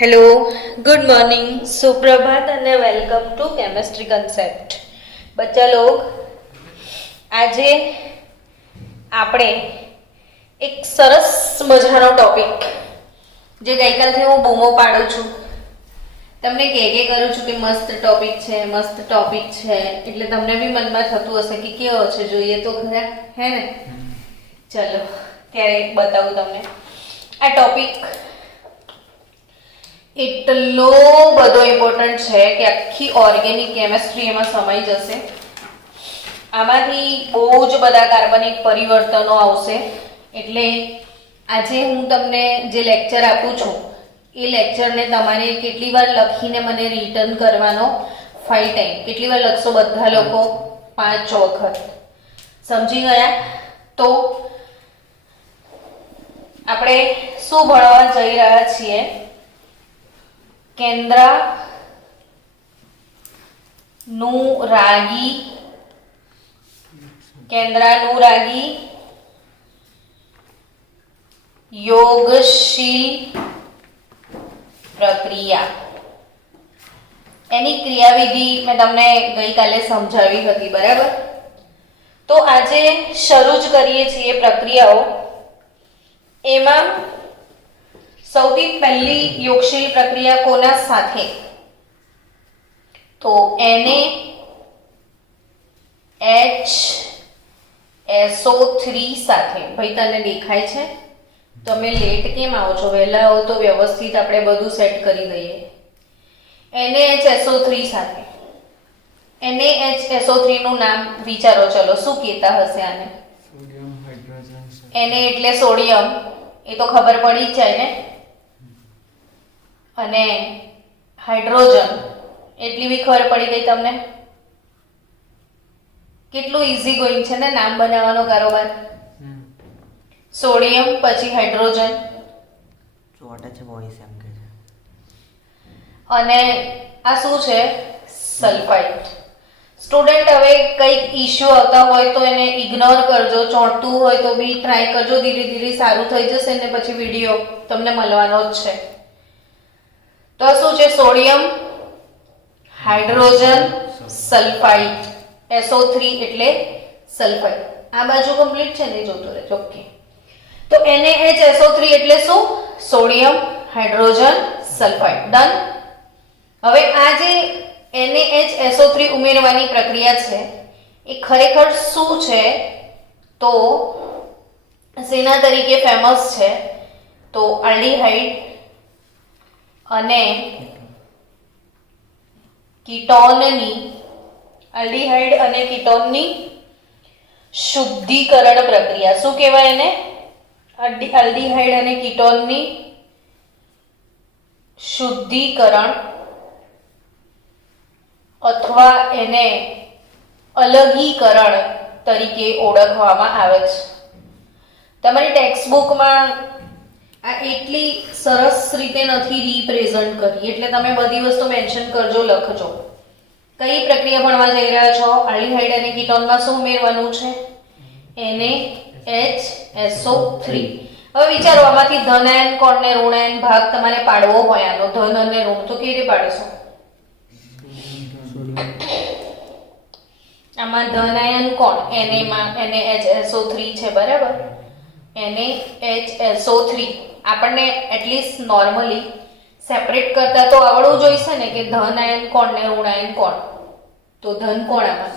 Hello, good morning, સુપ્રભાત અને welcome to chemistry concept. બચ્ચા log, આજે આપણે એક સરસ મજાનો ટોપિક, જે ગઈકાલથી હું બૂમો પાડું છું, તમને કે કરું છું કે મસ્ત ટોપિક છે, એટલે તમને બી મનમાં થતું હશે કે કેવો છે, જોઈએ તો ખરા, હે ને? ચલો ત્યારે બતાવું તમને આ ટોપિક. એટલો બધો ઇમ્પોર્ટન્ટ છે કે આખી ઓર્ગેનિક કેમેસ્ટ્રી એમાં સમાઈ જશે. આમાંથી બહુ જ બધા કાર્બનિક પરિવર્તનો આવશે. એટલે આજે હું તમને જે લેક્ચર આપું છું એ લેક્ચરને તમારે કેટલી વાર લખીને મને રિટર્ન કરવાનો 5 ટાઈમ. કેટલી વાર લખશો બધા લોકો? 5 વખત. સમજી ગયા? તો આપણે શું ભણવા જઈ રહ્યા છીએ? કેન્દ્રાનુરાગી યોગશીલ પ્રક્રિયા. એની ક્રિયાવિધિ મેં તમને ગઈકાલે સમજાવી હતી, બરાબર? તો આજે શરૂ જ કરીએ છીએ પ્રક્રિયાઓ. એમાં સૌથી પહેલી યોગશીલ પ્રક્રિયા કોના સાથે? તો NaHSO3 સાથે. ભાઈ તને દેખાય છે? તમે લેટ કેમ આવો છો? વહેલા આવો તો વ્યવસ્થિત આપણે બધું સેટ કરી દઈએ. NaHSO3 સાથે. NaHSO3 નું નામ વિચારો. ચલો, શું કહેતા હશે આને? Sodium hydrogen. Na એટલે સોડિયમ, એ તો ખબર પડી જ જાય ને. અને હાઇડ્રોજન એટલી બી ખબર પડી ગઈ તમને. કેટલું ઈઝી ગોઈંગ છે ને નામ બનાવવાનો કારોબાર. સોડિયમ પછી હાઇડ્રોજન ચોટા છે વોઇસ એમ કે છે. અને આ શું છે? સલ્ફાઇડ. સ્ટુડન્ટ, હવે કંઈક ઇશ્યુ આવતા હોય તો એને ઇગ્નોર કરજો. ચોંટતું હોય તો બી ટ્રાય કરજો. ધીરે ધીરે સારું થઈ જશે ને પછી વિડીયો તમને મળવાનો જ છે. તો શું છે? Sodium hydrogen sulphide. SO3 એટલે સલ્ફાઇડ. આ બાજુ કમ્પ્લીટ છે ને? જોતો રહેજો. ઓકે. તો NaHSO3 એટલે શું? Sodium hydrogen sulphide. ડન. હવે આ જે NaHSO3 ઉમેરવાની પ્રક્રિયા છે એ ખરેખર શું છે? તો શેના તરીકે ફેમસ છે? તો આલ્ડીહાઇડ અને કીટોનની શુદ્ધિકરણ પ્રક્રિયા. શું કહેવાય એને? આલ્ડીહાઇડ અને કીટોનની શુદ્ધિકરણ, અથવા એને અલગીકરણ તરીકે ઓળખવામાં આવે છે. તમારી ટેક્સ્ટબુકમાં આ એટલી સરસ રીતે નથી રિપ્રેઝન્ટ કરી, એટલે તમે બધી વસ્તુ મેન્શન કરજો, લખજો. કઈ પ્રક્રિયા ભણવા જઈ રહ્યા છો? આલ્ડીહાઇડ અને કીટોનમાં શું ઉમેરવાનું છે? NaHSO3. હવે વિચારો, આમાંથી ધન આયન કોણ ને ઋણ આયન ભાગ તમારે પાડવો હોય, આનો ધન અને ઋણ, તો કેવી રીતે પાડશો? આમાં ધન આયન કોણ? Na માં NaHSO3 છે, બરાબર? NaHSO3 આપણને એટલીસ્ટ નોર્મલી સેપરેટ કરતા તો આવડવું જોઈશે ને કે ધન આયન કોણ ને ઋણ આયન કોણ. તો ધન કોણ આમાં?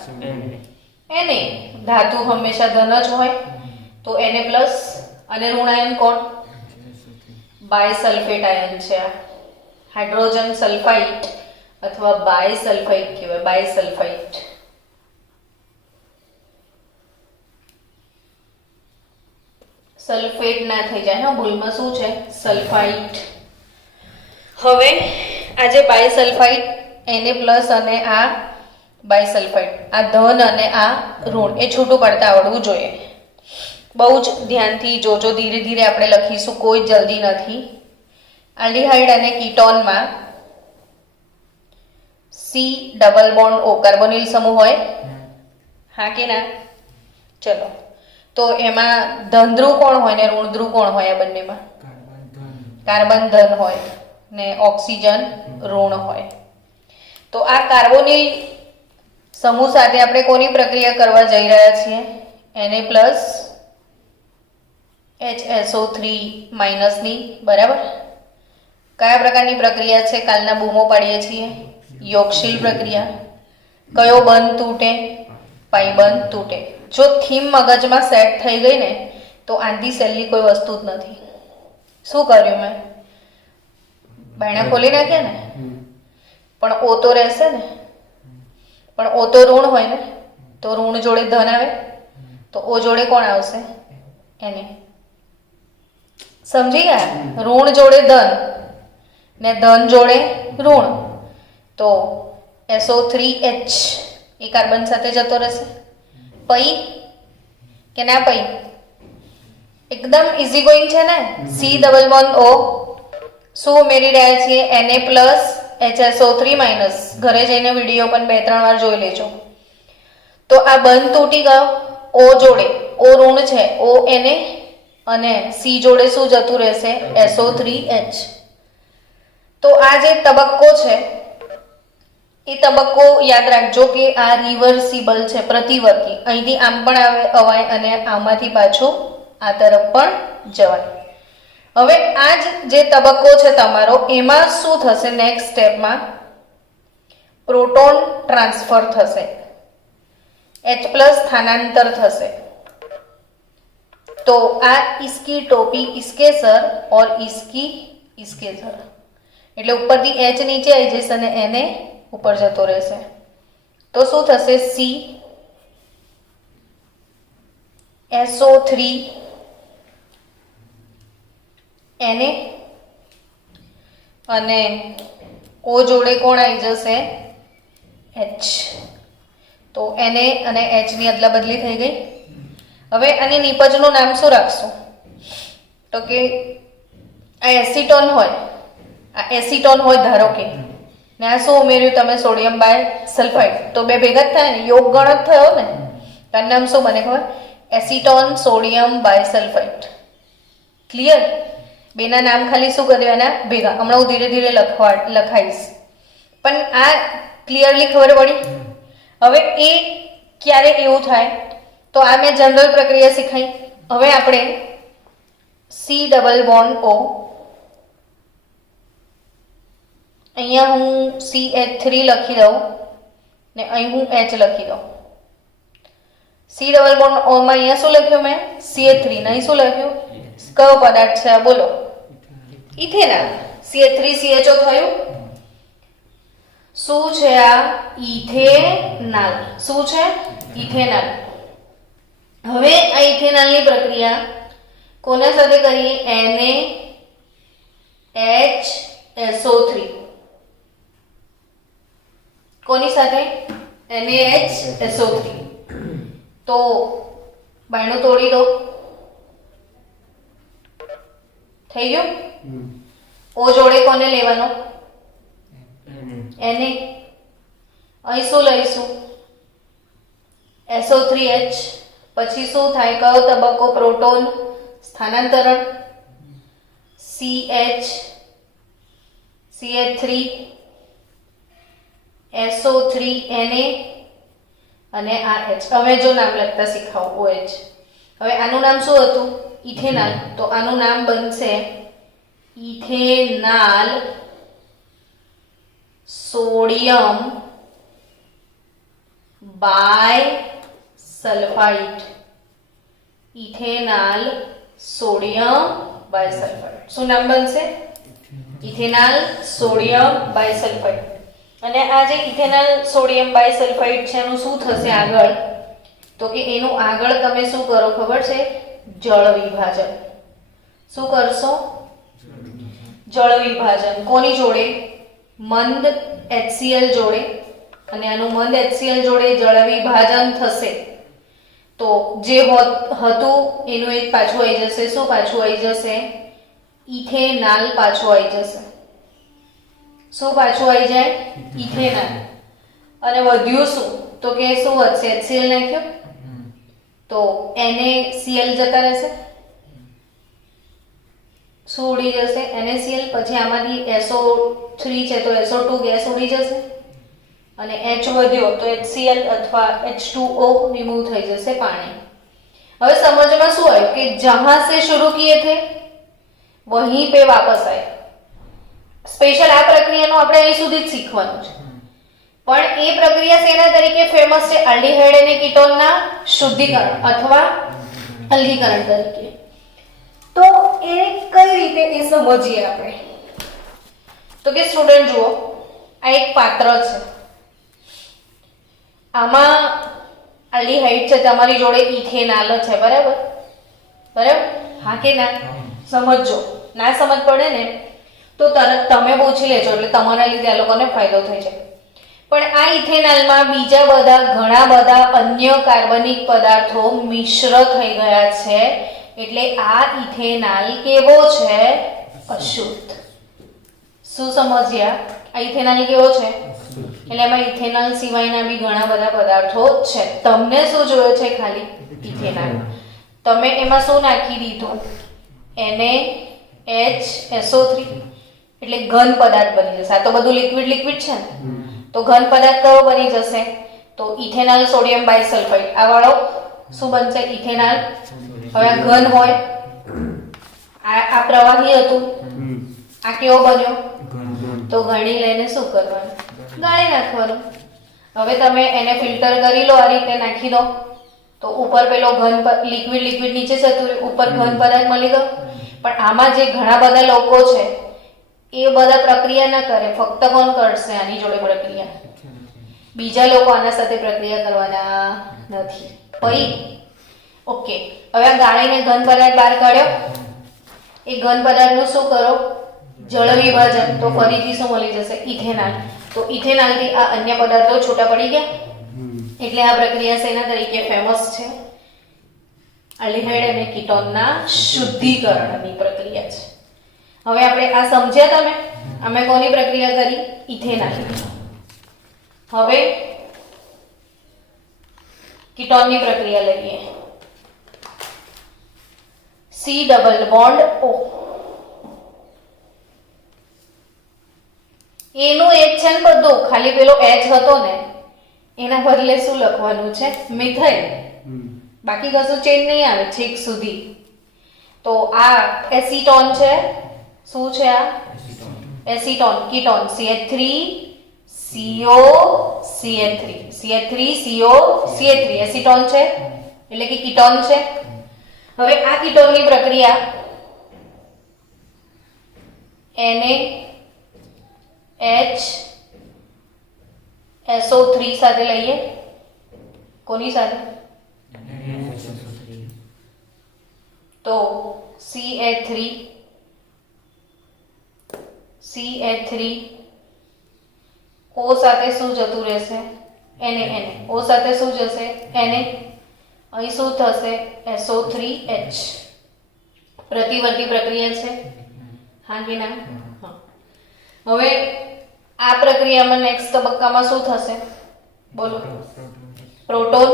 Na. ધાતુ હંમેશા ધન જ હોય, તો Na પ્લસ. અને ઋણ આયન કોણ? બાયસલ્ફેટ આયન છે આ. હાઇડ્રોજન સલ્ફાઇડ અથવા બાયસલ્ફાઇડ કહેવાય. બાયસલ્ફાઇડ. સલ્ફેટ ના થઈ જાય ને ભૂલમાં. શું છે? સલ્ફાઇડ. હવે આ જે બાયસલ્ફાઇડ Na પ્લસ અને આ બાયસલ્ફાઇડ, આ ધન અને આ ઋણ, એ છૂટું પડતા આવડવું જોઈએ. બહુ જ ધ્યાનથી જોજો. ધીરે ધીરે આપણે લખીશું, કોઈ જલ્દી નથી. આલ્ડીહાઇડ અને કીટોનમાં C double bond O carbonyl સમૂહ હોય, હા કે ના? ચલો, તો એમાં ધન ધ્રુવ કોણ હોય ને ઋણ ધ્રુવ કોણ હોય? આ બંનેમાં કાર્બન ધન હોય. ને ઓક્સિજન ઋણ હોય. તો આ કાર્બોનિલ સમૂહ સાથે આપણે કોની પ્રક્રિયા કરવા જઈ રહ્યા છીએ? Na+HSO3- ની. બરાબર. કયા પ્રકારની પ્રક્રિયા છે? કાલના બૂમો પાડીએ છીએ. યોગશીલ પ્રક્રિયા. કયો બંધ તૂટે? પાઈ બંધ તૂટે. જો થીમ મગજમાં સેટ થઈ ગઈ ને તો આંધી સહેલી કોઈ વસ્તુ જ નથી. શું કર્યું મેં? બાયણા ખોલી નાખ્યા ને, પણ ઓ તો રહેશે ને. પણ ઓ તો ઋણ હોય ને, તો ઋણ જોડે ધન આવે, તો ઓ જોડે કોણ આવશે? એને. સમજી ગયા? ઋણ જોડે ધન ને ધન જોડે ઋણ, તો SO3H એ કાર્બન સાથે જતો રહેશે. પઈ કે ના પઈ? એકદમ ઇઝી ગોઈંગ છે ને. C=O. શું ઉમેરી રહ્યા છીએ? Na+HSO3-. ઘરે જઈને વિડીયો પણ 2-3 વાર જોઈ લેજો. તો આ બંધ તૂટી ગયો. ઓ જોડે ઓ ઋણ છે, ઓ Na, અને સી જોડે શું જતું રહેશે? SO3H. તો આ જે તબક્કો છે એ તબક્કો યાદ રાખજો કે આ રિવર્સિબલ છે, પ્રતિવર્તી. અહીંથી આમ પણ અવાય અને આમાંથી પાછું આ તરફ પણ જવાય. હવે આ જે તબક્કો છે તમારો, એમાં શું થશે? નેક્સ્ટ સ્ટેપમાં પ્રોટોન ટ્રાન્સફર થશે, H+ સ્થાનાંતર થશે. તો આ इसकी टोपी इसके सर और इसकी इसके सर, એટલે ઉપરથી H નીચે આવી જશે અને એને ઉપર જતો રહેશે. તો શું થશે? CSO3 Na, અને O જોડે કોણ આવી જશે? H. તો Na અને H ની અદલા બદલી થઈ ગઈ. હવે આની નિપજનું નામ શું રાખશું? તો કે આ એસિટોન હોય, આ એસિટોન હોય ધારો કે, ને આ શું ઉમેર્યું તમે? સોડિયમ બાયસલ્ફાઇડ. તો બે ભેગા જ થાય ને, યોગ ગણ જ થયો ને. તારું નામ શું બને ખબર? Acetone sodium bisulphide. ક્લિયર? બેના નામ ખાલી શું કરી દેવાના? ભેગા. હમણાં હું ધીરે ધીરે લખાઈશ, પણ આ ક્લિયરલી ખબર પડી. હવે એ ક્યારે એવું થાય? તો આ મેં જનરલ પ્રક્રિયા શીખાઈ. હવે આપણે C=O, અહીંયા હું CH3 લખી દઉં ને અહીં હું H લખી દઉં. C=O માં અહીંયા શું લખ્યું મેં? CH3. નહીં શું લખ્યું? કયો પદાર્થ છે બોલો? ઇથેનોલ. CH3CHO થયું. શું છે આ? ઇથેનોલ. શું છે? ઇથેનોલ. હવે આ ઇથેનોલની પ્રક્રિયા કોના સાથે કરીએ? NaHSO3. કોની સાથે? NaHSO3. તો બાયણું તોડી દો. થઈ ગયું? ઓ જોડે કોને લેવાનો? Na. અહીં શું લઈશું? SO3H. પછી શું થાય? કયો તબક્કો? પ્રોટોન સ્થાનાંતરણ. CH3 SO3 Na અને આ H. હવે જો નામ લખતા શીખાવું. OH. હવે આનું નામ શું હતું? ઇથેનોલ. તો આનું નામ બનશે ethanol sodium bisulphide. Ethanol sodium bisulphide. શું નામ બનશે? Ethanol sodium bisulphide. અને આ જે ઇથેનોલ સોડિયમ બાયસલ્ફાઇડ છે એનું શું થશે આગળ? તો કે એનું આગળ તમે શું કરો ખબર છે? જળ વિભાજન. શું કરશો? જળ વિભાજન. કોની જોડે? મંદ HCl જોડે. અને આનું મંદ HCl જોડે જળ વિભાજન થશે. તો જે હતું એનું એક પાછું આવી જશે. શું પાછું આવી જશે? ઇથેનોલ પાછું આવી જશે. શું પાછું આવી જાય? ઇથેનોલ. અને વધ્યું શું? તો કે શું વધશે? HCl નાખ્યું તો NaCl જતા રહેશે. શું ઉડી જશે? NaCl. પછી આમાંથી SO3 છે તો SO2 ગેસ ઉડી જશે અને H વધ્યો તો HCl અથવા H2O રિમૂવ થઈ જશે પાણી. હવે સમજમાં શું આવ્યું કે જહાં से शुरू किए थे वहीं पे वापस आए. સ્પેશિયલ આ પ્રક્રિયાનું આપણે અહીં સુધી જ શીખવાનું છે. પણ એ પ્રક્રિયા શેના તરીકે ફેમસ છે? આલ્ડીહાઇડ અને કીટોનના શુદ્ધિકરણ અથવા અલગીકરણ તરીકે. તો એ કઈ રીતે એ સમજીએ આપણે. તો કે સ્ટુડન્ટ જુઓ, આ એક પાત્ર છે. આમાં આલ્ડીહાઇડ છે, તમારી જોડે ઇથેનાલ છે, બરાબર? બરાબર? હા કે ના? સમજજો. ના સમજ પડે ને તો તરત તમે પૂછી લેજો, એટલે તમારા લીધે આ લોકોને ફાયદો થઈ જાય. પણ આ ઇથેનાલમાં બીજા બધા ઘણા બધા અન્ય કાર્બનિક પદાર્થો મિશ્ર થઈ ગયા છે, એટલે આ ઇથેનાલ કેવો છે? અશુદ્ધ. શું સમજ્યા? આ ઇથેનાલ કેવો છે? એટલે એમાં ઇથેનોલ સિવાયના બી ઘણા બધા પદાર્થો છે. તમને શું જોઈએ છે? ખાલી ઇથેનોલ. તમે એમાં શું નાખી દીધું? NaHSO3 એટલે ઘન પદાર્થ બની જશે. આ તો બધું લિક્વિડ છે ને, તો ઘન પદાર્થ કયો બની જશે? તો ઇથેનોલ સોડિયમ બાયસલ્ફાઇડ. આ વાળો શું બનશે? ઇથેનોલ. હવે આ ઘન હોય, આ પ્રવાહી હતું, આ કેવો બન્યો? તો ગણી લઈને શું કરવાનું? ગાળી નાખવાનું. હવે તમે એને ફિલ્ટર કરી લો, આ રીતે નાખી દો તો ઉપર પેલો ઘન લિક્વિડ નીચે જતું રહ્યું, ઉપર ઘન પદાર્થ મળી ગયો. પણ આમાં જે ઘણા બધા લોકો છે એ બધા પ્રક્રિયા ના કરે, ફક્ત કોણ કરશે આની જોડે પ્રક્રિયા? બીજા લોકો આના સાથે પ્રક્રિયા કરવાના નથી. પછી ઓકે, હવે આ ગાળીને ઘન પદાર્થ બહાર કાઢ્યો. એ ઘન પદાર્થનું શું કરો? જળ વિભાજન. તો ફરીથી શું મળી જશે? ઇથેનોલ. તો ઇથેનોલથી આ અન્ય પદાર્થો છૂટા પડી ગયા. એટલે આ પ્રક્રિયા શેના તરીકે ફેમસ છે? આલ્ડીહાઇડ અને કીટોનના શુદ્ધિકરણની પ્રક્રિયા છે. હવે આપણે આ સમજ્યા તમે? અમે કોની પ્રક્રિયા કરી? ઇથેનોલ. હવે કીટોનની પ્રક્રિયા લઈએ. C double bond O. એનું H છે ને બધું, ખાલી પેલો H હતો ને એના બદલે શું લખવાનું છે? મિથાઇલ. બાકી કશું ચેન્જ નહીં આવે છેક સુધી. તો આ એસીટોન છે. શું છે આ? Acetone. Ketone CH3CO CH3 CH3CO CH3 acetone છે, એટલે કે કીટોન છે. હવે આ કીટોનની પ્રક્રિયા NaHSO3 સાથે લઈએ. કોની સાથે? તો CH3O સાથે શું જતું રહેશે? Na. O સાથે શું જશે? Na. અહીં શું થશે? SO3H. પ્રતિવર્તી પ્રક્રિયા છે, હા કે ના? હવે આ પ્રક્રિયામાં નેક્સ્ટ તબક્કામાં શું થશે? બોલો. प्रोटॉन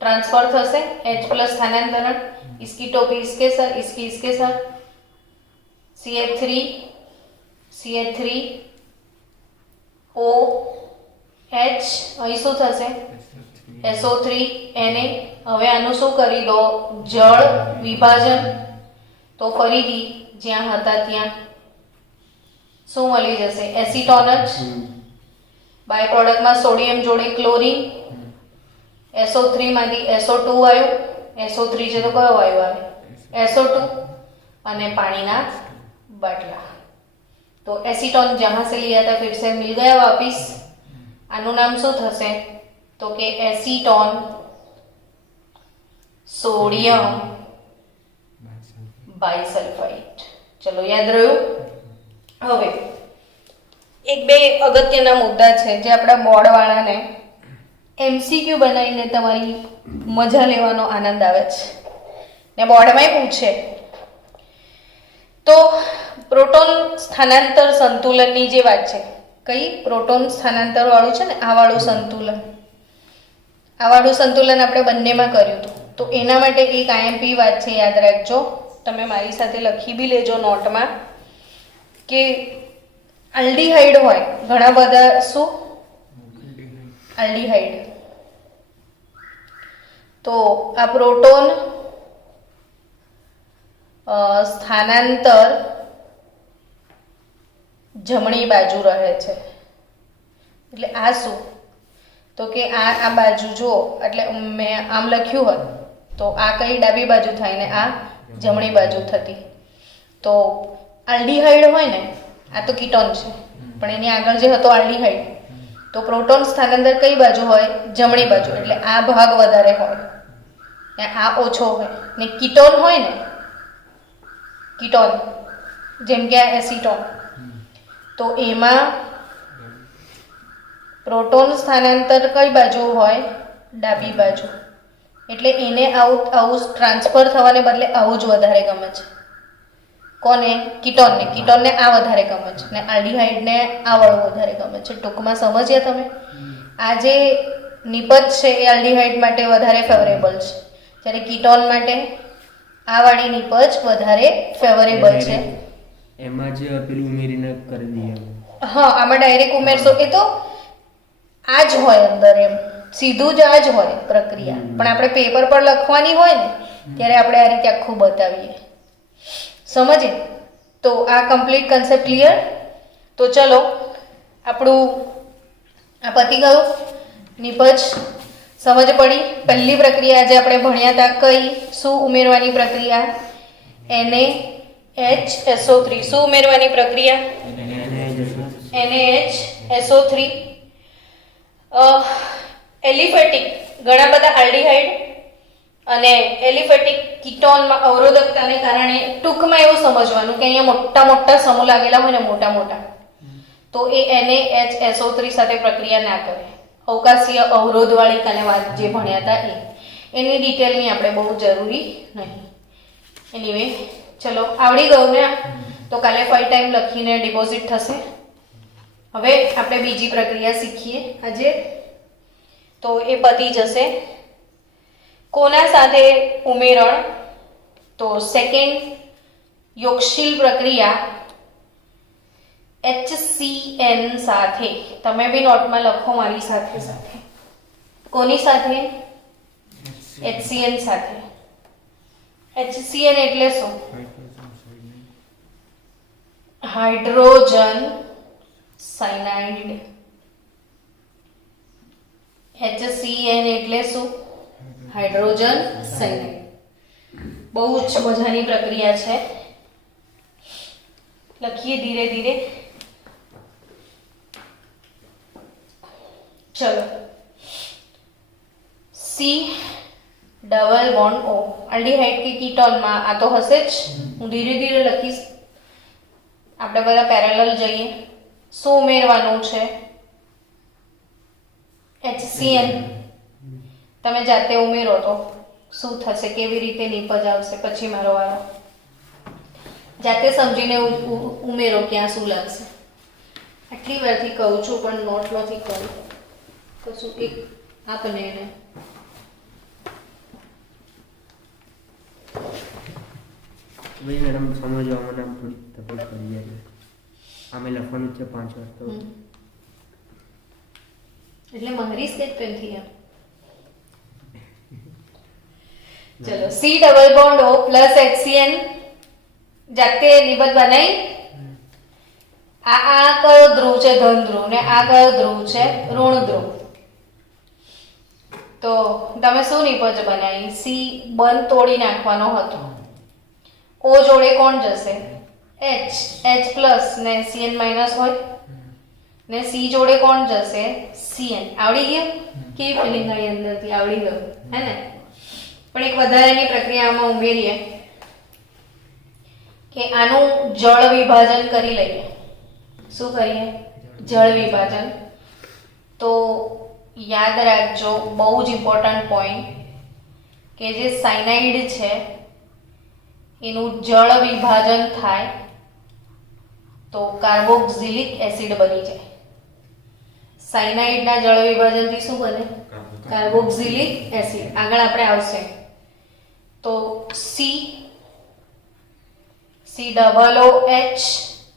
ट्रांसफर થશે, H+ સ્થાનાંતરણ. इसकी टोपी इसके सर, इसकी इसके सर. CH3OH અહીં શું થશે? SO3Na. હવે આનું શું કરી દો? જળ વિભાજન. તો ફરીથી જ્યાં હતા ત્યાં શું મળી જશે? એસીટોન જ. બાય પ્રોડક્ટમાં સોડિયમ જોડે ક્લોરીન. SO3 માંથી SO2 આવ્યું. SO3 છે તો કયો વાયુ આવે? SO2. અને પાણીના બાટલા. તો एसीटोन जहां से लिया था फिर से मिल गया वापिस. આનું નામ શું થશે? તો કે એસીટોન સોડિયમ બાયસલ્ફાઇડ. ચલો યાદ રહ્યું? હવે એક બે અગત્યના મુદ્દા છે જે આપણા બોર્ડ વાળાને MCQ બનાવીને તમારી મજા લેવાનો આનંદ આવે છે ને બોર્ડમાંય પૂછે. તો પ્રોટોન સ્થાનાંતર સંતુલનની જે વાત છે, કઈ? પ્રોટોન સ્થાનાંતર વાળું છે ને, આ વાળું સંતુલન. આ વાળું સંતુલન આપણે બંનેમાં કર્યું હતું. તો એના માટે એક IMP વાત છે, યાદ રાખજો. તમે મારી સાથે લખી બી લેજો નોટમાં કે આલ્ડીહાઇડ હોય ઘણા બધા શું આલ્ડીહાઇડ તો આ પ્રોટોન સ્થાનાંતર જમણી બાજુ રહે છે એટલે આ શું તો કે આ બાજુ જુઓ એટલે મેં આમ લખ્યું હોત તો આ કઈ ડાબી બાજુ થાય ને આ જમણી બાજુ થતી તો આલ્ડીહાઇડ હોય ને આ તો કીટોન છે પણ એની આગળ જે હતો આલ્ડીહાઇડ તો પ્રોટોન સ્થાનાંતર કઈ બાજુ હોય જમણી બાજુ એટલે આ ભાગ વધારે હોય ને આ ઓછો હોય ને કીટોન હોય ને કીટોન જેમ કે આ એસીટોન તો એમાં પ્રોટોન સ્થાનાંતર કઈ બાજુ હોય ડાબી બાજુ એટલે એને આવું ટ્રાન્સફર થવાને બદલે આવું જ વધારે ગમે છે કોને કીટોનને આ વધારે ગમે છે ને આલ્ડીહાઇડને આ વાળું વધારે ગમે છે ટૂંકમાં સમજ્યા તમે આ જે નિપજ છે એ આલ્ડીહાઇડ માટે વધારે ફેવરેબલ છે જ્યારે કીટોન માટે આ વાળી નિપજ વધારે ફેવરેબલ છે એમાં જ પેલું ઉમેરીને કરી દઈએ હા આમાં ડાયરેક્ટ ઉમેરશો એ તો આ જ હોય અંદર એમ સીધું જ આ જ હોય પ્રક્રિયા પણ આપણે પેપર પર લખવાની હોય ને ત્યારે આપણે આ રીતે આખું બતાવીએ સમજે તો આ કમ્પ્લીટ કન્સેપ્ટ ક્લિયર તો ચલો આપણું આ પતી ગયું નિપજ સમજ પડી પહેલી પ્રક્રિયા આજે આપણે ભણ્યા હતા કઈ શું ઉમેરવાની પ્રક્રિયા NaHSO3 શું ઉમેરવાની પ્રક્રિયા NaHSO3 એલિફેટિક ઘણા બધા આલ્ડીહાઇડ અને એલિફેટિક કીટોનમાં અવરોધકતાને કારણે ટૂંકમાં એવું સમજવાનું કે અહીંયા મોટા મોટા સમૂહ લાગેલા હોય ને મોટા મોટા તો એ NaHSO3 સાથે પ્રક્રિયા ના કરે અવકાશીય અવરોધવાળી કને વાત જે ભણ્યા હતા એની ડિટેલની આપણે બહુ જરૂરી નહીં એનીવે ચલો આવડી ગયું ને તો કાલે 5 ટાઈમ લખીને ડિપોઝિટ થશે હવે આપણે બીજી પ્રક્રિયા શીખીએ આજે તો એ પતી જશે કોના સાથે ઉમેરણ તો સેકન્ડ યોગશીલ પ્રક્રિયા HCN સાથે તમે બી નોટમાં લખો મારી સાથે સાથે કોની સાથે HCN સાથે HCN એટલે શું હાઇડ્રોજન સાયનાઇડ HCN એટલે શું હાઇડ્રોજન સાયનાઇડ બહુ જ મજાની પ્રક્રિયા છે લખીએ ધીરે ધીરે ચલો C double bond O aldehyde કે કીટોનમાં આ તો હશે જ હું ધીરે ધીરે લખીશ આપણે બધા પેરેલલ જઈએ શું ઉમેરવાનું છે HCN તમે જાતે ઉમેરો તો શું થશે કેવી રીતે નિપજ આવશે પછી મારો વારો જાતે સમજીને ઉમેરો ક્યાં શું લાગશે આટલી વારથી કહું છું પણ નોટ નથી કરું કશું એક આપને એને ભાઈ મેડમ સમજવા મને આમ થોડી તકલીફ પડી જાય આમે લખવાનું છે 5 વાર તો એટલે મારી સ્કેચ પેનથી યાર ચલો C double bond O plus HCN જાતે નિબંધ બનાવી આ કયો ધ્રુવ છે ધન ધ્રુવ ને આ કયો ધ્રુવ છે ઋણ ધ્રુવ તો તમે શું નિપજ બનાવી C બંધ તોડી નાખવાનો હતો O જોડે કોણ જશે H પ્લસ ને Cn માઇનસ હોય ને C જોડે કોણ જશે Cn આવડી ગયું કેવી ફિલિંગ આવી અંદરથી આવડી ગયું હે ને પણ એક વધારાની પ્રક્રિયામાં ઉમેરીએ કે આનું જળ વિભાજન કરી લઈએ શું કરીએ જળ વિભાજન તો યાદ રાખજો બહુ જ ઇમ્પોર્ટન્ટ પોઈન્ટ કે જે સાયનાઇડ છે એનું જળ વિભાજન થાય તો કાર્બોક્સિલિક એસિડ બની જાય સાયનાઇડના જળ વિભાજનથી શું બને કાર્બોક્સિલિક એસિડ આગળ આપણે આવશે તો C COOH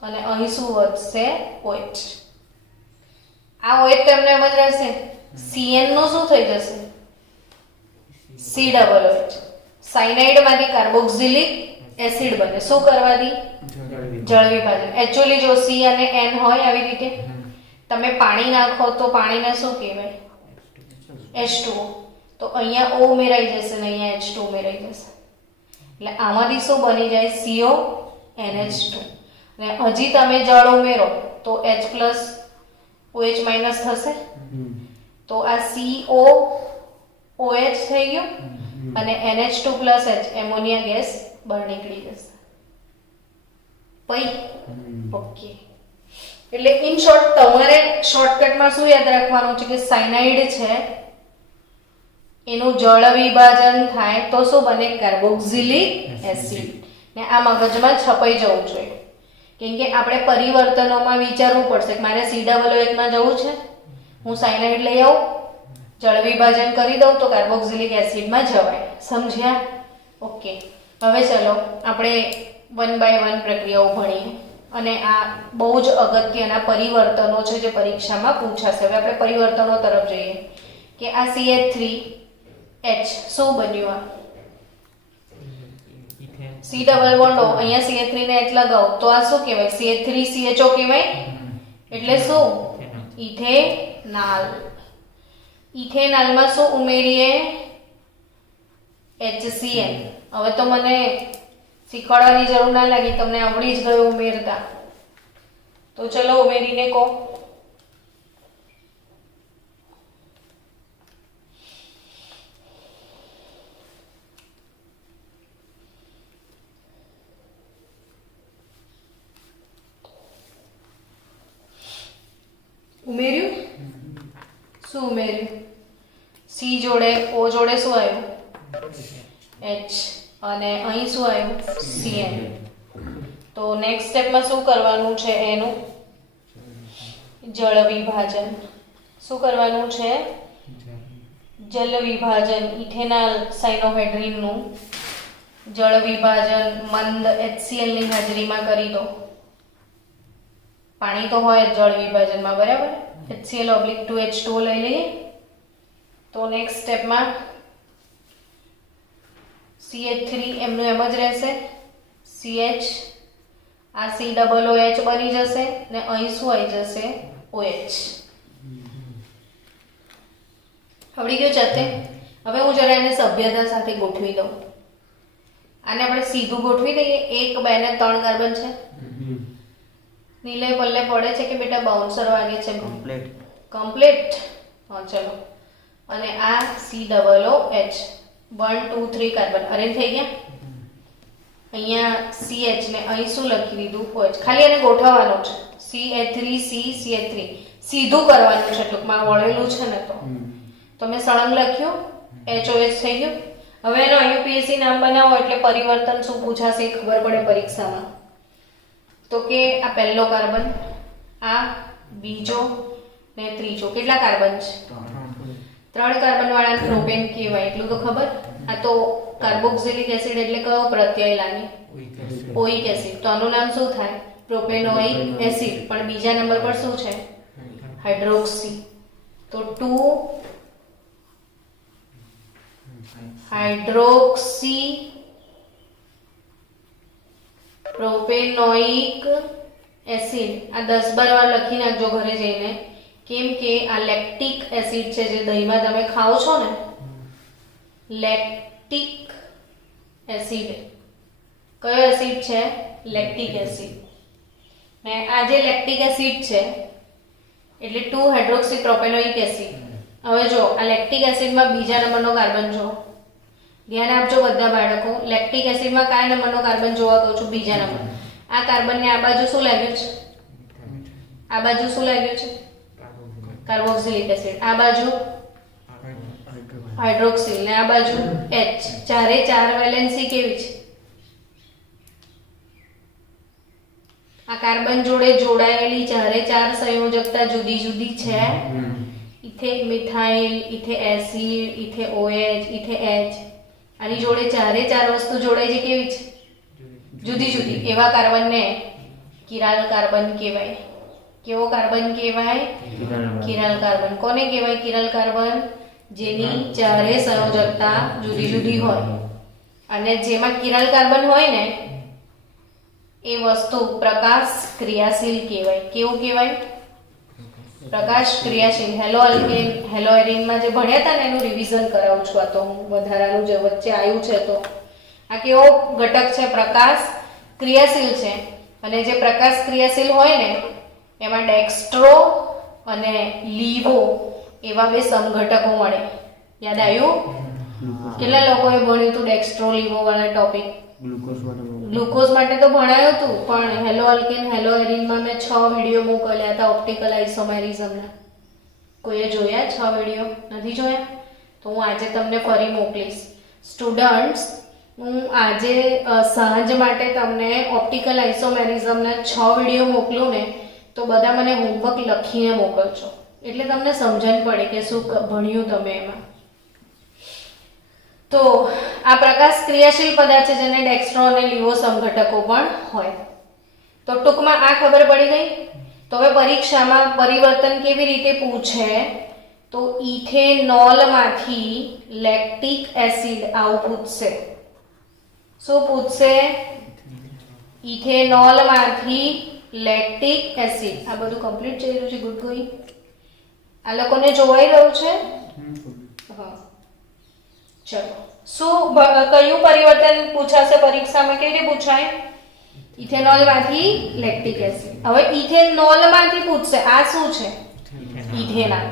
અને અહીં શું વધશે OH. આ OH તો એમને એમ જ રહેશે. CN નું શું થઈ જશે COOH. સાયનાઇડ માંથી કાર્બોક્સિલિક એસિડ બને. શું કરવાથી જળ વિભાજન. એકચ્યુઅલી જો C અને N હોય આવી રીતે તમે પાણી નાખો તો પાણીને શું કહેવાય H2O. તો અહીંયા O ઉમેરાઈ જશે ને અહીંયા H2 ઉમેરાઈ જશે એટલે આમાંથી શું બની જાય CO NH2 અને હજી તમે જળ ઉમેરો તો H પ્લસ OH માઇનસ થશે તો આ COOH થઈ ગયું અને NH2 plus H ammonia gas બહાર નીકળી જશે. ઓકે એટલે ઇન શોર્ટ તમારે શોર્ટકટમાં શું યાદ રાખવાનું છે કે સાયનાઇડ છે એનું જળ વિભાજન થાય તો શું બને કાર્બોક્સિલિક એસિડ. ને આ મગજમાં છપાઈ જવું જોઈએ કેમ કે આપણે પરિવર્તનોમાં વિચારવું પડશે કે મારે COOH માં જવું છે, હું સાયનાઇડ લઈ આવું, જળ વિભાજન કરી દઉં તો કાર્બોક્સિલિક એસિડમાં જવાય. સમજ્યા? ઓકે હવે ચલો આપણે 1 બાય 1 પ્રક્રિયાઓ ભણીએ અને આ બહુ જ અગત્યના પરિવર્તનો છે જે પરીક્ષામાં પૂછાશે. હવે આપણે પરિવર્તનો તરફ જઈએ કે આ CH3H શું બન્યું? આ C ડબલ બોન્ડ અહીંયા CH3 ને H લગાવો તો આ શું કહેવાય CH3CHO કહેવાય. એટલે શું ઇથેનાલ. ઇથેનાલમાં શું ઉમેરીએ HCl. હવે તો મને શીખવાડવાની જરૂર ના લાગી, તમને આવડી જ ગયું ઉમેરતા. તો ચલો ઉમેરીને કહો. ઉમેર્યું? શું ઉમેર્યું? C જોડે O જોડે શું આવ્યું H અને અહીં શું આવ્યું CN. તો નેક્સ્ટ સ્ટેપમાં શું કરવાનું છે એનું જળ વિભાજન. શું કરવાનું છે જળ વિભાજન. ઇથેનાલ સાયનોહાઇડ્રીનનું જળ વિભાજન મંદ HCl ની હાજરીમાં કરી દો. પાણી તો હોય જ જળ વિભાજનમાં બરાબર. HCl/2H2O લઈ લઈએ. તો નેક્સ્ટ સ્ટેપમાં CH3 એમનું એમ જ રહેશે CH આ COOH બની જશે ને અહીં શું આવી જશે OH. આવડી ગયું જાતે? હવે હું જરા એને સભ્યતા સાથે ગોઠવી દઉં. આને આપણે સીધું ગોઠવી દઈએ. 1 2 ને 3 કાર્બન છે. નીલે પલ્લે પડે છે કે બેટા બાઉન્સર વાગે છે? કમ્પ્લીટ. હા ચલો. અને આ COOH 1 2 3 કાર્બન અરેન્જ થઈ ગયા. અહીંયા CH ને અહીં શું લખી દીધું OH. ખાલી એને ગોઠવવાનું છે CH3 સીધું કરવાનું છે ટૂંકમાં વળેલું છે ને તો મેં સળંગ લખ્યું HOH થઈ ગયું. હવે એનો IUPAC નામ બનાવો એટલે પરિવર્તન શું પૂછાશે એ ખબર પડે પરીક્ષામાં. તો કે આ પહેલો કાર્બન, આ બીજો ને ત્રીજો. કેટલા કાર્બન છે? 3 કાર્બન વાળા પ્રોપેન કહેવાય એટલું તો ખબર. આ તો કાર્બોક્સિલિક એસિડ એટલે કયો પ્રત્યય લાગે ઓઇક એસિડ. તો આનું નામ શું થાય પ્રોપેનોઇક એસિડ. પણ બીજા નંબર પર શું છે હાઇડ્રોક્સી. તો 2 હાઇડ્રોક્સી પ્રોપેનોઇક એસિડ. આ 10 વાર લખી નાખજો ઘરે જઈને કેમ કે આ લેક્ટિક એસિડ છે જે દહીંમાં તમે ખાઓ છો ને લેક્ટિક એસિડ. કયો એસિડ છે? Lactic acid. ને આ જે લેક્ટિક એસિડ છે એટલે 2 હાઇડ્રોક્સી પ્રોપેનોઇક એસિડ. હવે જો આ લેક્ટિક એસિડમાં બીજા નંબરનો કાર્બન જો ધ્યાન આપજો બધા બાળકો. લેક્ટિક એસિડમાં કયા નંબરનો કાર્બન જોવા કહું છું? બીજા નંબર. આ કાર્બનને આ બાજુ શું લાગ્યું છે? આ બાજુ શું લાગ્યું છે? Carboxylic acid. આ બાજુ હાઇડ્રોક્સિલ ને આ બાજુ H. ચારે ચાર વેલેન્સી કેવી છે? આ કાર્બન જોડે જોડાયેલી ચારે ચાર સંયોજકતા જુદી જુદી છે. ઇથે મિથાઇલ, ઇથે એસિડ, ઇથે OH, ઇથે H. આની જોડે ચારે ચાર વસ્તુ જોડાઈ છે કેવી છે? જુદી જુદી એવા કાર્બનને કિરાલ કાર્બન કહેવાય. કેવો કાર્બન કહેવાય? Chiral carbon. કોને કહેવાય કિરાલ કાર્બન? જેની ચારે સંયોજકતા જુદી જુદી હોય. અને જેમાં કિરાલ કાર્બન હોય ને એ વસ્તુ પ્રકાશ ક્રિયાશીલ કહેવાય. કેવું કહેવાય? પ્રકાશ ક્રિયાશીલ. હેલો આલ્કેન હેલો એરીનમાં જે ભણ્યા હતા ને એનું રિવિઝન કરાવું છું. આ તો હું વધારાનું જે વચ્ચે આવ્યું છે તો આ કેવો ઘટક છે? પ્રકાશ ક્રિયાશીલ છે. અને જે પ્રકાશ ક્રિયાશીલ હોય ને એમાં ડેક્સ્ટ્રો અને લીવો એવા બે સમઘટકો મળે. યાદ આવ્યું? કેટલા લોકોએ ભણ્યું હતું ડેક્સ્ટ્રો લીવો વાળા ટોપિક? ગ્લુકોઝ માટે તો ભણાયું હતું, પણ હેલો આલ્કેન હેલો એરીનમાં મેં 6 વિડીયો મોકલ્યા હતા ઓપ્ટિકલ આઇસોમેરિઝમના. કોઈએ જોયા 6 વિડીયો? નથી જોયા? તો હું આજે તમને ફરી મોકલીશ. સ્ટુડન્ટ્સ, હું આજે સાંજ માટે તમને ઓપ્ટિકલ આઇસોમેરિઝમના 6 વિડીયો મોકલું ને તો બધા મને હોમવર્ક લખીને મોકલજો, એટલે તમને સમજણ પડે કે શું ભણ્યું તમે એમાં. તો આ પ્રકાશ ક્રિયાશીલ પદાર્થ છે જેને ડેક્સ્ટ્રો અને લીવો સમઘટકો પણ હોય. તો ટૂંકમાં આ ખબર પડી ગઈ. તો હવે પરીક્ષામાં પરિવર્તન કેવી રીતે પૂછે? તો ઇથેનોલમાંથી લેક્ટિક એસિડ આવું પૂછશે. શું પૂછશે? ઇથેનોલમાંથી લેક્ટિક એસિડ. આ બધું કમ્પ્લીટ થઈ રહ્યું છે? Good going? આ લોકોને જોવાઈ રહ્યું છે? હા, ચલો. શું કયું પરિવર્તન પૂછાશે પરીક્ષામાં? કેવી રીતે પૂછાય? ઇથેનોલમાંથી લેક્ટિક એસિડ. હવે ઇથેનોલમાંથી પૂછશે. આ શું છે? ઇથેનોલ.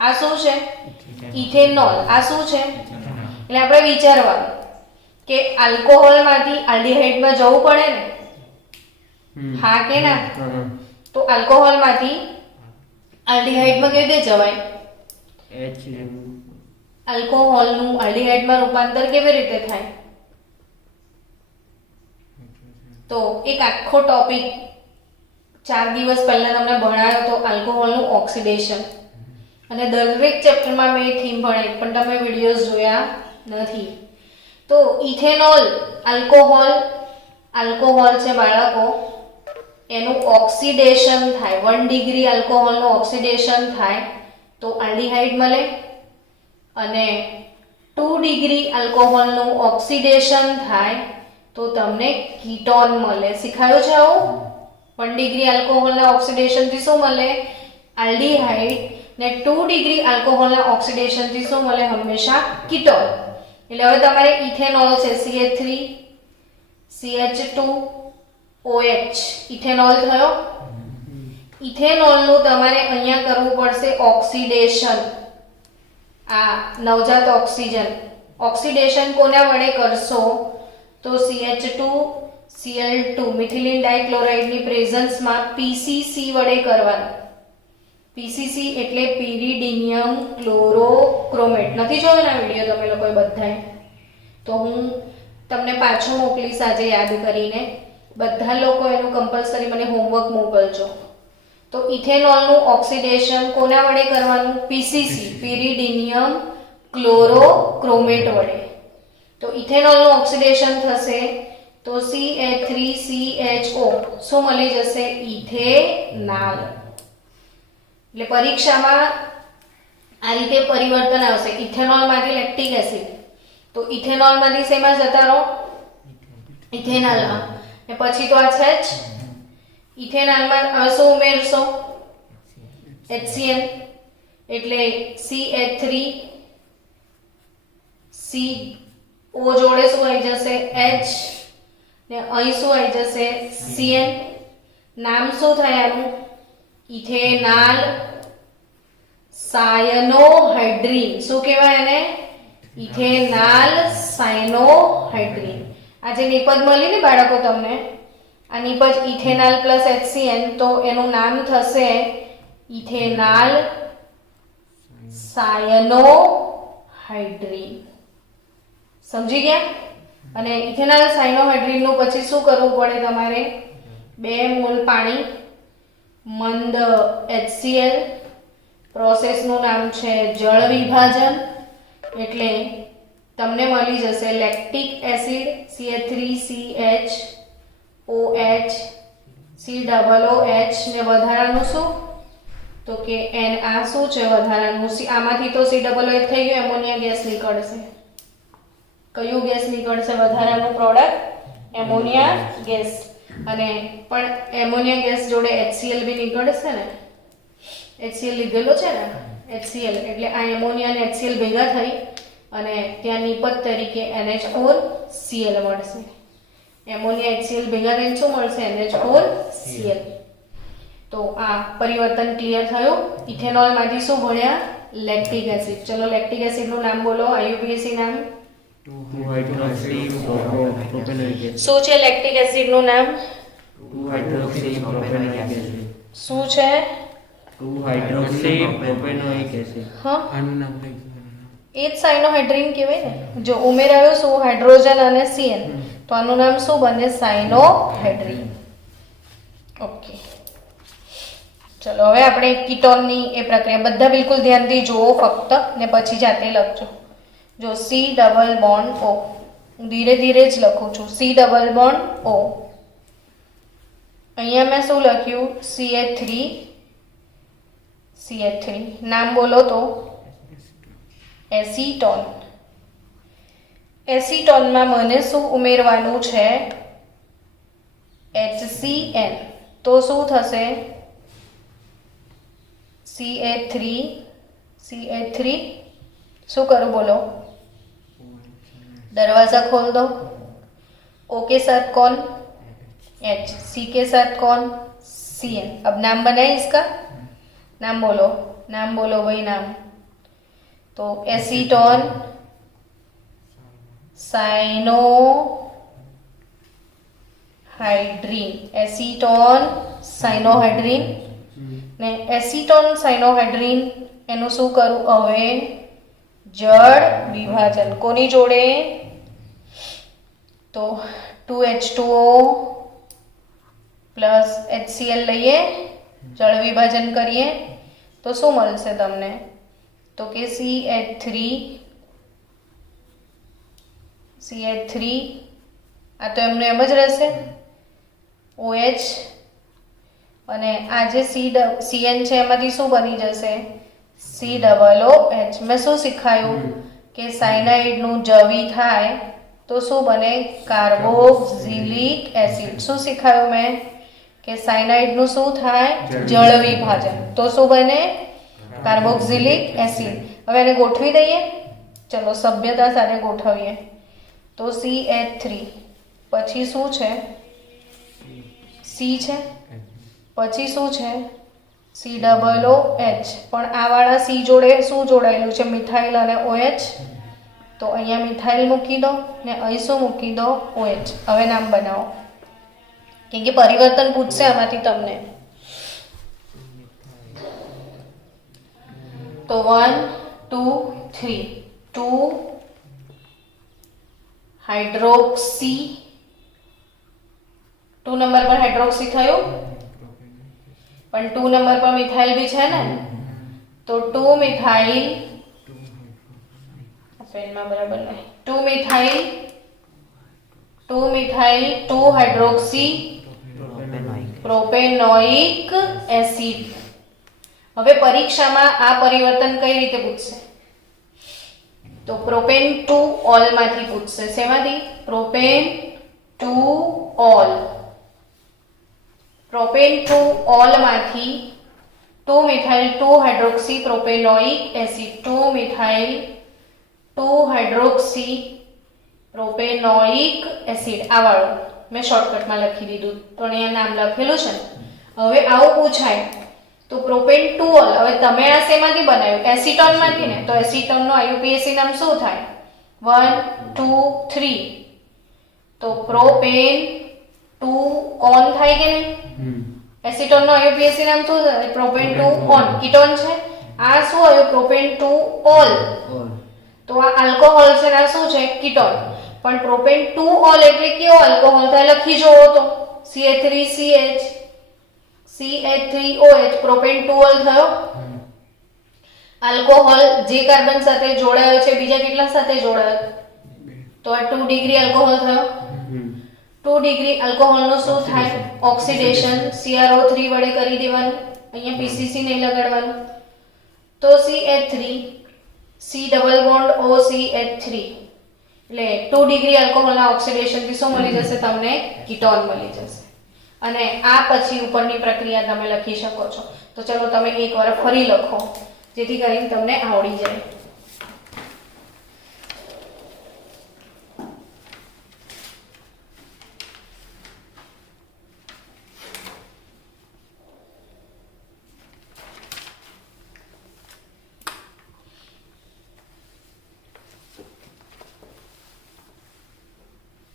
આ શું છે? ઇથેનોલ. આ શું છે? એટલે આપણે વિચારવાનું કે આલ્કોહોલમાંથી આલ્ડીહાઇડમાં જવું પડે ને? હા કે ના? તો આલ્કોહોલમાંથી આલ્ડીહાઇડમાં કેવી રીતે જવાય? આલ્કોહોલનું આલ્ડીહાઇડમાં રૂપાંતર કેવી રીતે થાય? તો એક આખો ટોપિક 4 દિવસ પહેલા તમને ભણાયો તો આલ્કોહોલનું ઓક્સિડેશન, અને દરેક ચેપ્ટરમાં મેં થીમ ભણાવી, પણ તમે વિડીયોઝ જોયા નથી. તો ઇથેનોલ આલ્કોહોલ છે બાળકો, એનું ઓક્સિડેશન થાય. 1 ડિગ્રી આલ્કોહોલનું ઓક્સિડેશન થાય તો આલ્ડીહાઇડ મળે, અને 2 ડિગ્રી આલ્કોહોલનું ઓક્સિડેશન થાય તો તમને કીટોન મળે. શીખાયું છે આવું? 1 ડિગ્રી આલ્કોહોલના ઓક્સિડેશનથી શું મળે? આલ્ડીહાઇડ. ને 2 ડિગ્રી આલ્કોહોલના ઓક્સિડેશનથી શું મળે? હંમેશા કીટોન. એટલે હવે તમારે ઇથેનોલ છે CH3 CH2OH ઇથેનોલ થયો. ઇથેનોલનું તમારે અહીંયા કરવું પડશે ઓક્સિડેશન. આ નવજાત ઓક્સિડેશન કોના વડે કરશો? તો CH2Cl2 મિથિલિન ડાઇક્લોરાઇડની પ્રેઝન્સમાં PCC વડે કરવાનું. PCC એટલે પેરિડિનિયમ ક્લોરોક્રોમેટ. નથી જોયો ને વિડીયો તમે લોકોએ બધાએ? તો હું તમને પાછો મોકલીશ આજે યાદ કરીને. બધા લોકો એનું કમ્પલસરી મને હોમવર્ક મોકલજો. તો ઇથેનોલનું ઓક્સિડેશન કોના વડે કરવાનું? PCC પેરિડિનિયમ ક્લોરોક્રોમેટ વડે. તો ઇથેનોલનું ઓક્સિડેશન થશે તો CH3CHO શું મળી જશે? ઇથેનાલ. એટલે પરીક્ષામાં આ રીતે પરિવર્તન આવશે. ઇથેનોલમાંથી લેક્ટિક એસિડ, તો ઇથેનોલમાંથી શેમાં જતા રહો? ઇથેનોલમાં. ને પછી તો આ છે જ. ઇથેનોલમાં હવે શું ઉમેરશો? HCl. એટલે CH3CO જોડે શું આવી જશે? H. ને અહીં શું આવી જશે? Cl. નામ શું થાય આનું? ઇથેનાલ સાયનોહાઇડ્રીન. શું કહેવાય એને? ઇથેનાલ સાયનોહાઇડ્રીન. આ જે નિપજ મળી ને બાળકો તમને, આ નિપજ ઇથેનાલ પ્લસ HCl, તો એનું નામ થશે ઇથેનાલ સાયનોહાઇડ્રીન. સમજી ગયા? અને ઇથેનાલ સાયનોહાઇડ્રીનનું પછી શું કરવું પડે તમારે? 2 મોલ પાણી, મંદ HCl. પ્રોસેસનું નામ છે જળ વિભાજન. એટલે તમને મળી જશે lactic acid CH3CH OH COOH ને વધારાનું શું? તો કે N. આ શું છે વધારાનું? આમાંથી તો COOH થઈ ગયું, એમોનિયા ગેસ નીકળશે. કયું ગેસ નીકળશે વધારાનું પ્રોડક્ટ? Ammonia gas. અને પણ એમોનિયા ગેસ જોડે HCl બી નીકળશે ને. HCl લીધેલો છે ને, HCl એટલે આ એમોનિયા અને HCl ભેગા થઈ અને ત્યાં નિપજ તરીકે NH4Cl મળશે. એમોનિયા HCl ભેગા થઈને શું મળશે? NH4Cl. તો આ પરિવર્તન ક્લિયર થયું. ઇથેનોલ માંથી શું ભણ્યા? Lactic acid. ચલો લેક્ટિક એસિડ નું નામ બોલો, IUPAC નામ. 2-hydroxypropanoic acid. શું છે લેક્ટિક એસિડ નું નામ? 2-hydroxypropanoic acid. શું છે? 2-hydroxypropanoic acid. હા, આનું નામ કઈ? એ જ સાયનોહાઇડ્રીન કહેવાય ને. જો ઉમેરાયો શું? હાઇડ્રોજન અને CN, તો આનું નામ શું બને? સાયનોહાઇડ્રીન. ઓકે, ચલો હવે આપણે કીટોનની એ પ્રક્રિયા બધા બિલકુલ ધ્યાનથી જુઓ ફક્ત, ને પછી જાતે લખજો. જો C ડબલ બોન્ડ O, ધીરે ધીરે જ લખું છું. C double bond O. અહીંયા મેં શું લખ્યું? CH3. નામ બોલો તો એસીટોન. એસીટોનમાં મને શું ઉમેરવાનું છે? HCN. તો શું થશે? CH3 શું करूं बोलो? दरवाजा खोल दो. O के साथ कौन? H. C के साथ कौन? Cn. अब नाम बनाए इसका, नाम बोलो, नाम बोलो भाई नाम. तो एसीटोन साइनोहाइड्रीन. एसीटोन साइनोहाइड्रीन ને એસીટોન સાયનોહાઇડ્રીન એનું શું કરું હવે? જળ વિભાજન. કોની જોડે? તો 2H2O પ્લસ HCl લઈએ, જળ વિભાજન કરીએ તો શું મળશે તમને? તો કે CH3 આ તો એમનું એમ જ રહેશે. OH અને આ જે CN છે એમાંથી શું બની જશે? COOH. મેં શું શીખાયું? કે સાયનાઇડનું જવી થાય તો શું બને? Carboxylic acid. શું શીખાયું મેં? કે સાયનાઇડનું શું થાય? જળ વિભાજન, તો શું બને? Carboxylic acid. હવે એને ગોઠવી દઈએ. ચલો સભ્યતા સાથે ગોઠવીએ. તો CH3 પછી શું છે? C છે, પછી શું છે? COOH. પણ આ વાળા C જોડે શું જોડાયેલું છે? મિથાઇલ અને OH. તો અહીંયા મિથાઇલ મૂકી દો ને અહીં શું મૂકી દો? OH. હવે નામ બનાવો, કેમ કે પરિવર્તન પૂછશે આમાંથી તમને. તો 1 2 3 2 હાઇડ્રોક્સી. 2 નંબર પર હાઇડ્રોક્સી થયું, પણ 2 નંબર પર મિથાઇલ બી છે ને, તો 2 મિથાઇલ પેનમાં બરાબર નહીં. 2 મિથાઇલ 2 હાઇડ્રોક્સી પ્રોપેનોઇક એસિડ. હવે પરીક્ષામાં આ પરિવર્તન કઈ રીતે પૂછશે? તો પ્રોપેન ટુ ઓલ માંથી પૂછશે. શેમાંથી? Propane two ol. Propane two ol માંથી 2 methyl 2 hydroxy propanoic acid. 2 methyl 2 hydroxy propanoic acid. આ વાળું મેં શોર્ટકટમાં લખી દીધું, પણ અહીંયા નામ લખેલું છે. હવે આવું પૂછાય તો પ્રોપેન ટુ ઓલ. હવે તમે આ શેમાંથી બનાવ્યું? એસીટોન માંથી ને. તો એસીટોન નું IUPAC નામ શું થાય? 1 2 3. તો પ્રોપેન ટુ ઓન થાય કે નહીં? એસીટોન નું IUPAC નામ શું થાય? Propane two on. કીટોન છે. આ શું આવ્યું? Propane two all. તો આ આલ્કોહોલ છે ને આ શું છે? કીટોન. પણ પ્રોપેન ટુ ઓલ એટલે કેવો આલ્કોહોલ થાય? લખી જોવો તો CH3CH CH3OH. Propane two all થયો. આલ્કોહોલ જે કાર્બન સાથે જોડાયો છે બીજા કેટલા સાથે જોડાયો? તો આ 2 ડિગ્રી આલ્કોહોલ થયો. 2 ડિગ્રી આલ્કોહોલનું શું થાય? ઓક્સિડેશન. CrO3 વડે કરી દેવાનું. અહીંયા PCC નહીં લગાડવાનું. તો CH3 C double bond OCH3 એટલે 2 ડિગ્રી આલ્કોહોલના ઓક્સિડેશનથી શું મળી જશે તમને? કીટોન મળી જશે. અને આ પછી ઉપરની પ્રક્રિયા તમે લખી શકો છો. તો ચલો તમે એકવાર ફરી લખો જેથી કરીને તમને આવડી જાય.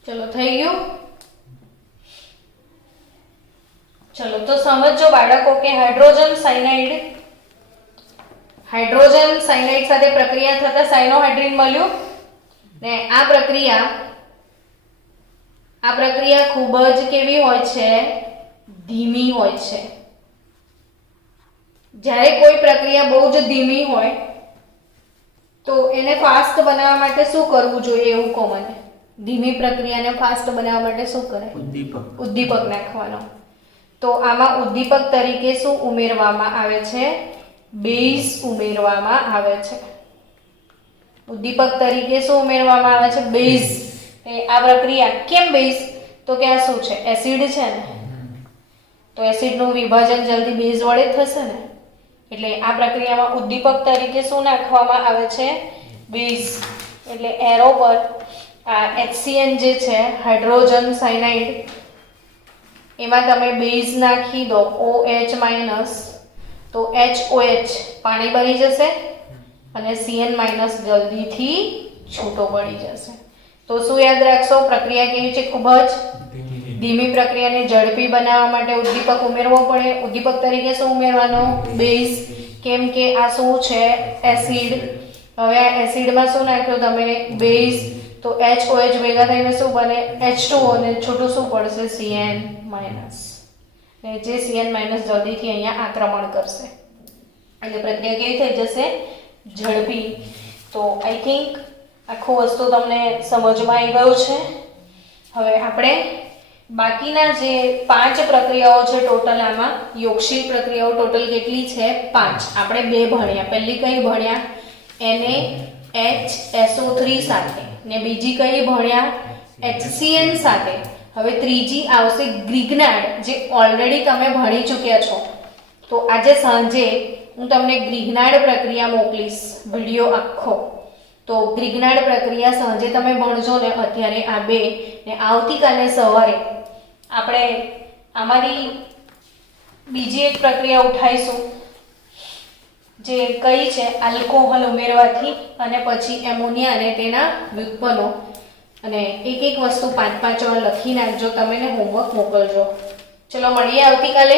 ચલો થઈ ગયું. ચલો તો સમજો બાળકો કે હાઇડ્રોજન સાયનાઇડ સાથે પ્રક્રિયા થતા સાયનોહાઇડ્રીન મળ્યું ને આ પ્રક્રિયા ખૂબ જ કેવી હોય છે? ધીમી હોય છે. જ્યારે કોઈ પ્રક્રિયા બહુ જ ધીમી હોય તો એને ફાસ્ટ બનાવવા માટે શું કરવું જોઈએ? એવું કહો મને. ધીમી પ્રક્રિયાને ફાસ્ટ બનાવવા માટે શું કરે? ઉદ્દીપક નાખવાનો. તો આમાં ઉદ્દીપક તરીકે શું ઉમેરવામાં આવે છે? બેઝ ઉમેરવામાં આવે છે. ઉદ્દીપક તરીકે શું ઉમેરવામાં આવે છે? બેઝ. આ પ્રક્રિયા કેમ બેઝ? તો કે આ શું છે? એસિડ છે ને, તો એસિડનું વિભાજન જલ્દી બેઝ વડે થશે ને, એટલે આ પ્રક્રિયામાં ઉદ્દીપક તરીકે શું નાખવામાં આવે છે? બેઝ. એટલે એરો પર આ HCN જે છે હાઇડ્રોજન સાયનાઇડ એમાં તમે બેઝ નાખી દો OH માઇનસ, તો HOH પાણી બની જશે અને CN માઇનસ જલ્દીથી છૂટો પડી જશે. તો શું યાદ રાખશો? પ્રક્રિયા કેવી છે? ખૂબ જ ધીમી. પ્રક્રિયાને ઝડપી બનાવવા માટે ઉદ્દીપક ઉમેરવો પડે. ઉદ્દીપક તરીકે શું ઉમેરવાનો? બેઝ. કેમ કે આ શું છે? એસિડ. હવે આ એસિડમાં શું નાખ્યું તમે? બેઝ. તો HOH ભેગા થઈને શું બને? H2O ને છૂટું શું પડશે? CN minus. ને જે CN માઇનસ જલ્દીથી અહીંયા આક્રમણ કરશે એટલે પ્રક્રિયા કેવી થઈ જશે? ઝડપી. તો આઈ થિંક આખું વસ્તુ તમને સમજમાં આવી ગયું છે. હવે આપણે બાકીના જે 5 પ્રક્રિયાઓ છે ટોટલ, આમાં યોગશીલ પ્રક્રિયાઓ ટોટલ કેટલી છે? 5. આપણે 2 ભણ્યા. પહેલી કઈ ભણ્યા? NaHSO3 સાથે, ને બીજી કઈ ભણ્યા? HCN સાથે. હવે ત્રીજી આવશે ગ્રિગ્નાર્ડ, જે ઓલરેડી તમે ભણી ચૂક્યા છો. તો આજે સાંજે હું તમને ગ્રિગ્નાર્ડ પ્રક્રિયા મોકલીશ, વિડીયો આખો. તો ગ્રિગ્નાર્ડ પ્રક્રિયા સાંજે તમે ભણજો ને, અત્યારે આ 2. ને આવતીકાલે સવારે આપણે આમાંની બીજી એક પ્રક્રિયા ઉઠાઈશું જે કઈ છે? આલ્કોહોલ ઉમેરવાથી અને પછી એમોનિયા અને તેના વ્યુત્પન્નો. અને એક એક વસ્તુ 5-5 વાર લખી નાખજો તમે ને હોમવર્ક મોકલજો. ચલો મળીએ આવતીકાલે.